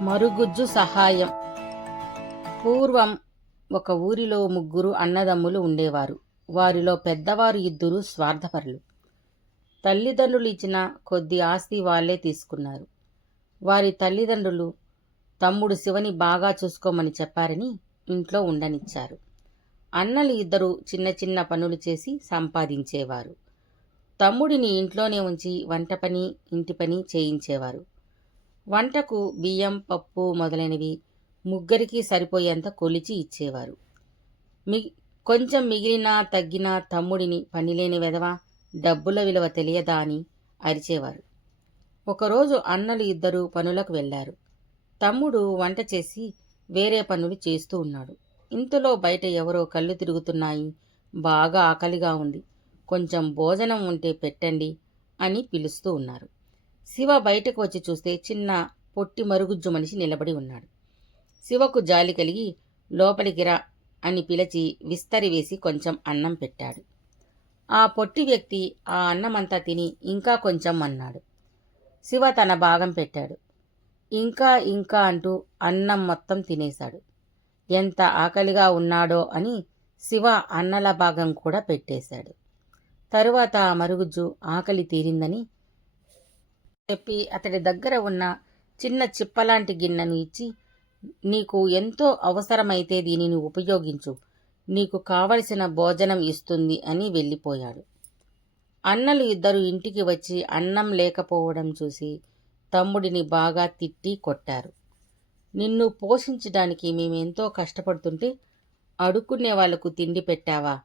మరుగుజ్జు సహాయం. పూర్వం ఒక ఊరిలో ముగ్గురు అన్నదమ్ములు ఉండేవారు. వారిలో పెద్దవారు ఇద్దరు స్వార్థపరులు. తల్లిదండ్రులు ఇచ్చిన కొద్ది ఆస్తి వాళ్ళే తీసుకున్నారు. వారి తల్లిదండ్రులు తమ్ముడు శివని బాగా చూసుకోమని చెప్పారని ఇంట్లో ఉండనిచ్చారు. అన్నలు ఇద్దరు చిన్న చిన్న పనులు చేసి సంపాదించేవారు. తమ్ముడిని ఇంట్లోనే ఉంచి వంట పని ఇంటి పని చేయించేవారు. వంటకు బియ్యం పప్పు మొదలైనవి ముగ్గురికి సరిపోయేంత కొలిచి ఇచ్చేవారు. మి కొంచెం మిగిలినా తగ్గినా తమ్ముడిని పనిలేని వెదవా డబ్బుల విలువ తెలియదా అని అరిచేవారు. ఒకరోజు అన్నలు ఇద్దరు పనులకు వెళ్ళారు. తమ్ముడు వంట చేసి వేరే పనులు చేస్తూ ఉన్నాడు. ఇంతలో బయట ఎవరో కళ్ళు తిరుగుతున్నాయి. బాగా ఆకలిగా ఉంది. కొంచెం భోజనం ఉంటే పెట్టండి అని పిలుస్తూ ఉన్నారు. శివ బయటకు వచ్చి చూస్తే చిన్న పొట్టి మరుగుజ్జు మనిషి నిలబడి ఉన్నాడు. శివకు జాలి కలిగి లోపలికి రా అని పిలిచి విస్తరి వేసి కొంచెం అన్నం పెట్టాడు. ఆ పొట్టి వ్యక్తి ఆ అన్నమంతా తిని ఇంకా కొంచెం అన్నాడు. శివ తన భాగం పెట్టాడు. ఇంకా ఇంకా అంటూ అన్నం మొత్తం తినేశాడు. ఎంత ఆకలిగా ఉన్నాడో అని శివ అన్నల భాగం కూడా పెట్టేశాడు. తరువాత ఆ మరుగుజ్జు ఆకలి తీరిందని చెప్పి అతడి దగ్గర ఉన్న చిన్న చిప్పలాంటి గిన్నెను ఇచ్చి నీకు ఎంతో అవసరమైతే దీనిని ఉపయోగించు. నీకు కావలసిన భోజనం ఇస్తుంది అని వెళ్ళిపోయాడు. అన్నలు ఇద్దరు ఇంటికి వచ్చి అన్నం లేకపోవడం చూసి తమ్ముడిని బాగా తిట్టి కొట్టారు. నిన్ను పోషించడానికి మేమెంతో కష్టపడుతుంటే అడుక్కునే వాళ్ళకు తిండి పెట్టావా?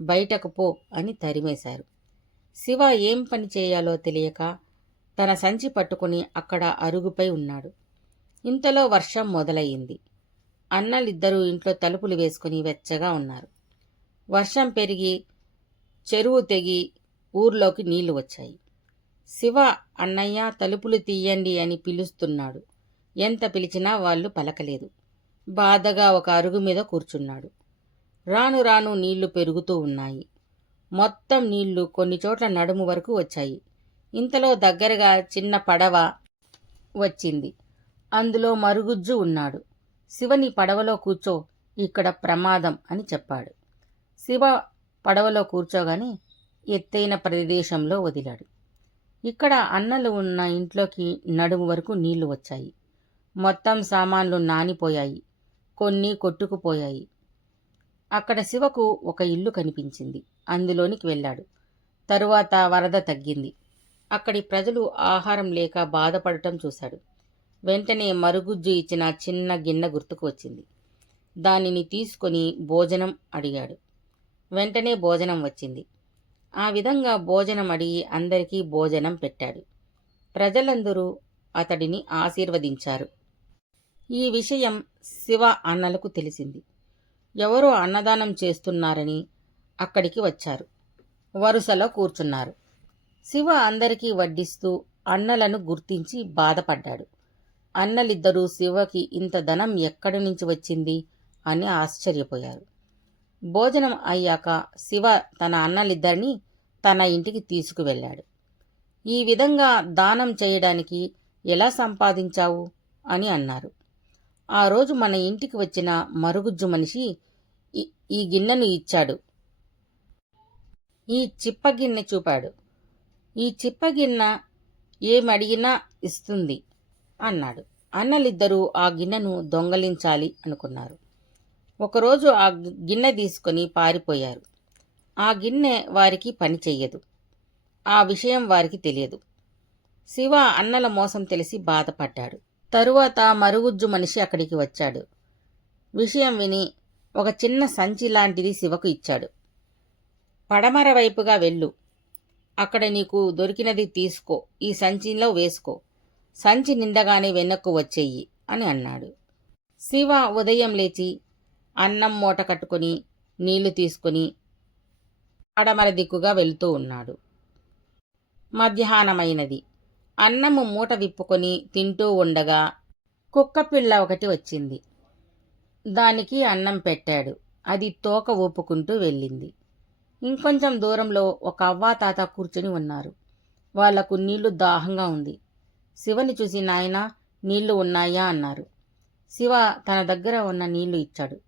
బయటకు పో అని తరిమేశారు. శివ ఏం పని చేయాలో తెలియక తన సంచి పట్టుకుని అక్కడ అరుగుపై ఉన్నాడు. ఇంతలో వర్షం మొదలయ్యింది. అన్నలిద్దరూ ఇంట్లో తలుపులు వేసుకుని వెచ్చగా ఉన్నారు. వర్షం పెరిగి చెరువు తెగి ఊర్లోకి నీళ్ళు వచ్చాయి. శివ అన్నయ్య తలుపులు తీయండి అని పిలుస్తున్నాడు. ఎంత పిలిచినా వాళ్ళు పలకలేదు. బాధగా ఒక అరుగు మీద కూర్చున్నాడు. రాను రాను నీళ్ళు పెరుగుతూ ఉన్నాయి. మొత్తం నీళ్ళు కొన్ని చోట్ల నడుము వరకు వచ్చాయి. ఇంతలో దగ్గరగా చిన్న పడవ వచ్చింది. అందులో మరుగుజ్జు ఉన్నాడు. శివని పడవలో కూర్చో ఇక్కడ ప్రమాదం అని చెప్పాడు. శివ పడవలో కూర్చోగానే ఎత్తైన ప్రదేశంలో వదిలాడు. ఇక్కడ అన్నలు ఉన్న ఇంట్లోకి నడుము వరకు నీళ్ళు వచ్చాయి. మొత్తం సామాన్లు నానిపోయాయి. కొన్ని కొట్టుకుపోయాయి. అక్కడ శివకు ఒక ఇల్లు కనిపించింది. అందులోనికి వెళ్ళాడు. తరువాత వరద తగ్గింది. అక్కడి ప్రజలు ఆహారం లేక బాధపడటం చూశాడు. వెంటనే మరుగుజ్జు ఇచ్చిన చిన్న గిన్నె గుర్తుకు వచ్చింది. దానిని తీసుకొని భోజనం అడిగాడు. వెంటనే భోజనం వచ్చింది. ఆ విధంగా భోజనం అడిగి అందరికీ భోజనం పెట్టాడు. ప్రజలందరూ అతడిని ఆశీర్వదించారు. ఈ విషయం శివ అన్నలకు తెలిసింది. ఎవరో అన్నదానం చేస్తున్నారని అక్కడికి వచ్చారు. వరుసలో కూర్చున్నారు. శివ అందరికీ వడ్డిస్తూ అన్నలను గుర్తించి బాధపడ్డాడు. అన్నలిద్దరూ శివకి ఇంత ధనం ఎక్కడి నుంచి వచ్చింది అని ఆశ్చర్యపోయారు. భోజనం అయ్యాక శివ తన అన్నలిద్దరినీ తన ఇంటికి తీసుకువెళ్ళాడు. ఈ విధంగా దానం చేయడానికి ఎలా సంపాదించావు? అని అన్నారు. ఆ రోజు మన ఇంటికి వచ్చిన మరుగుజ్జు మనిషి ఈ- ఈ గిన్నెను ఇచ్చాడు. ఈ చిప్ప గిన్నె చూపాడు. ఈ చిప్ప గిన్నె ఏమడిగినా ఇస్తుంది అన్నాడు. అన్నలిద్దరూ ఆ గిన్నెను దొంగలించాలి అనుకున్నారు. ఒకరోజు ఆ గిన్నె తీసుకొని పారిపోయారు. ఆ గిన్నె వారికి పని చెయ్యదు. ఆ విషయం వారికి తెలియదు. శివ అన్నల మోసం తెలిసి బాధపడ్డాడు. తరువాత మరుగుజ్జు మనిషి అక్కడికి వచ్చాడు. విషయం విని ఒక చిన్న సంచి లాంటిది శివకు ఇచ్చాడు. పడమర వైపుగా వెళ్ళు. అక్కడ నీకు దొరికినది తీసుకో ఈ సంచిలో వేసుకో. సంచి నిండగానే వెనక్కు వచ్చేయి అని అన్నాడు. శివ ఉదయం లేచి అన్నం మూట కట్టుకొని నీళ్ళు తీసుకొని పడమర దిక్కుగా వెళుతూ ఉన్నాడు. మధ్యాహ్నమైనది. అన్నము మూట విప్పుకొని తింటూ ఉండగా కుక్కపిల్ల ఒకటి వచ్చింది. దానికి అన్నం పెట్టాడు. అది తోక ఊపుకుంటూ వెళ్ళింది. ఇంకొంచెం దూరంలో ఒక అవ్వా తాత కూర్చుని ఉన్నారు. వాళ్ళకు నీళ్ళు దాహంగా ఉంది. శివని చూసి నాయన నీళ్ళు ఉన్నాయా? అన్నారు. శివ తన దగ్గర ఉన్న నీళ్ళు ఇచ్చాడు.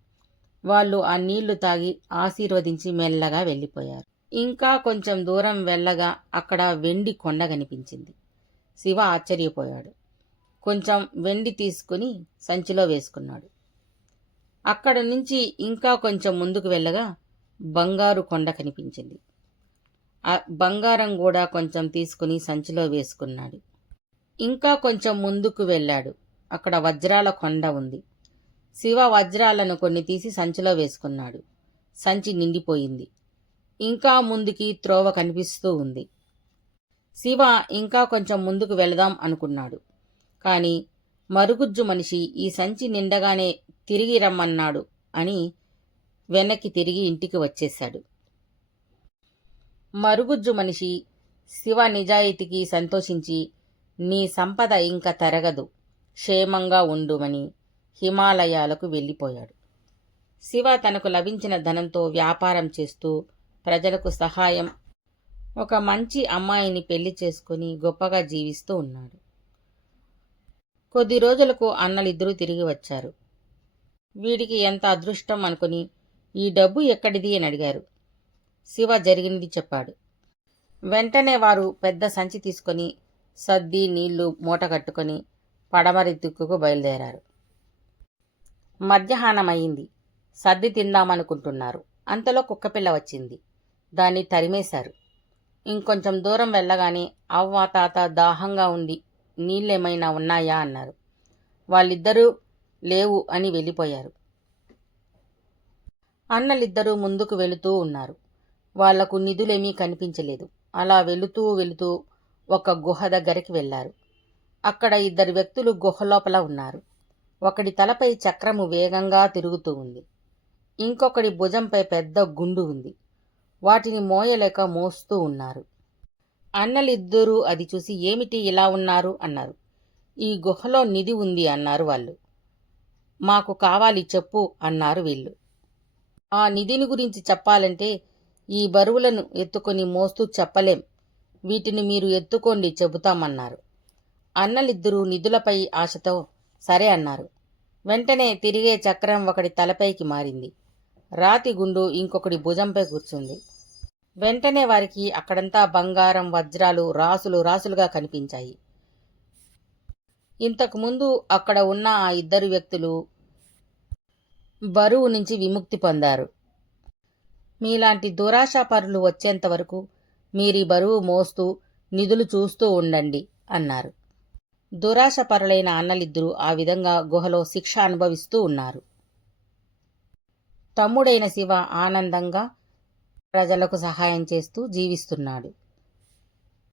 వాళ్ళు ఆ నీళ్ళు తాగి ఆశీర్వదించి మెల్లగా వెళ్ళిపోయారు. ఇంకా కొంచెం దూరం వెళ్ళగా అక్కడ వెండి కొండ కనిపించింది. శివ ఆశ్చర్యపోయాడు. కొంచెం వెండి తీసుకుని సంచిలో వేసుకున్నాడు. అక్కడ నుంచి ఇంకా కొంచెం ముందుకు వెళ్ళగా బంగారు కొండ కనిపించింది. ఆ బంగారం కూడా కొంచెం తీసుకుని సంచిలో వేసుకున్నాడు. ఇంకా కొంచెం ముందుకు వెళ్ళాడు. అక్కడ వజ్రాల కొండ ఉంది. శివ వజ్రాలను కొన్ని తీసి సంచిలో వేసుకున్నాడు. సంచి నిండిపోయింది. ఇంకా ముందుకి త్రోవ కనిపిస్తూ ఉంది. శివ ఇంకా కొంచెం ముందుకు వెళదాం అనుకున్నాడు. కానీ మరుగుజ్జు మనిషి ఈ సంచి నిండగానే తిరిగి రమ్మన్నాడు అని వెనక్కి తిరిగి ఇంటికి వచ్చేశాడు. మరుగుజ్జు మనిషి శివ నిజాయితీకి సంతోషించి నీ సంపద ఇంక తరగదు. క్షేమంగా ఉండుమని హిమాలయాలకు వెళ్ళిపోయాడు. శివ తనకు లభించిన ధనంతో వ్యాపారం చేస్తూ ప్రజలకు సహాయం ఒక మంచి అమ్మాయిని పెళ్ళి చేసుకుని గొప్పగా జీవిస్తూ ఉన్నాడు. కొద్ది రోజులకు అన్నలిద్దరూ తిరిగి వచ్చారు. వీడికి ఎంత అదృష్టం అనుకుని ఈ డబ్బు ఎక్కడిది అని అడిగారు. శివ జరిగినది చెప్పాడు. వెంటనే వారు పెద్ద సంచి తీసుకొని సద్ది నీళ్ళు మూట కట్టుకొని పడమరి దిక్కుకు బయలుదేరారు. మధ్యాహ్నం అయింది సద్ది తిందామనుకుంటున్నారు. అంతలో కుక్కపిల్ల వచ్చింది. దాన్ని తరిమేశారు. ఇంకొంచెం దూరం వెళ్ళగానే అవ్వ తాత దాహంగా ఉంది. నీళ్ళేమైనా ఉన్నాయా? అన్నారు. వాళ్ళిద్దరూ లేవు అని వెళ్ళిపోయారు. అన్నలిద్దరూ ముందుకు వెళుతూ ఉన్నారు. వాళ్ళకు నిధులేమీ కనిపించలేదు. అలా వెళుతూ వెళుతూ ఒక గుహ దగ్గరికి వెళ్ళారు అక్కడ ఇద్దరు వ్యక్తులు గుహలోపల ఉన్నారు. ఒకడి తలపై చక్రము వేగంగా తిరుగుతూ ఉంది. ఇంకొకడి భుజంపై పెద్ద గుండు ఉంది. వాటిని మోయలేక మోస్తూ ఉన్నారు. అన్నలిద్దరూ అది చూసి ఏమిటి ఇలా ఉన్నారు అన్నారు. ఈ గుహలో నిధి ఉంది అన్నారు వాళ్ళు. మాకు కావాలి చెప్పు అన్నారు వీళ్ళు. ఆ నిధిని గురించి చెప్పాలంటే ఈ బరువులను ఎత్తుకొని మోస్తూ చెప్పలేం. వీటిని మీరు ఎత్తుకోండి చెబుతామన్నారు. అన్నలిద్దరూ నిధులపై ఆశతో సరే అన్నారు. వెంటనే తిరిగే చక్రం ఒకటి తలపైకి మారింది. రాతి గుండు ఇంకొకటి భుజంపై కూర్చుంది. వెంటనే వారికి అక్కడంతా బంగారం వజ్రాలు రాసులు రాసులుగా కనిపించాయి. ఇంతకుముందు అక్కడ ఉన్న ఆ ఇద్దరు వ్యక్తులు బరువు నుంచి విముక్తి పొందారు. మీలాంటి దురాశాపరులు వచ్చేంత వరకు మీరి బరువు మోస్తూ నిధులు చూస్తూ ఉండండి అన్నారు. దురాశపరులైన అన్నలిద్దరూ ఆ విధంగా గుహలో శిక్ష అనుభవిస్తూ ఉన్నారు. తమ్ముడైన శివ ఆనందంగా ప్రజలకు సహాయం చేస్తూ జీవిస్తున్నాడు.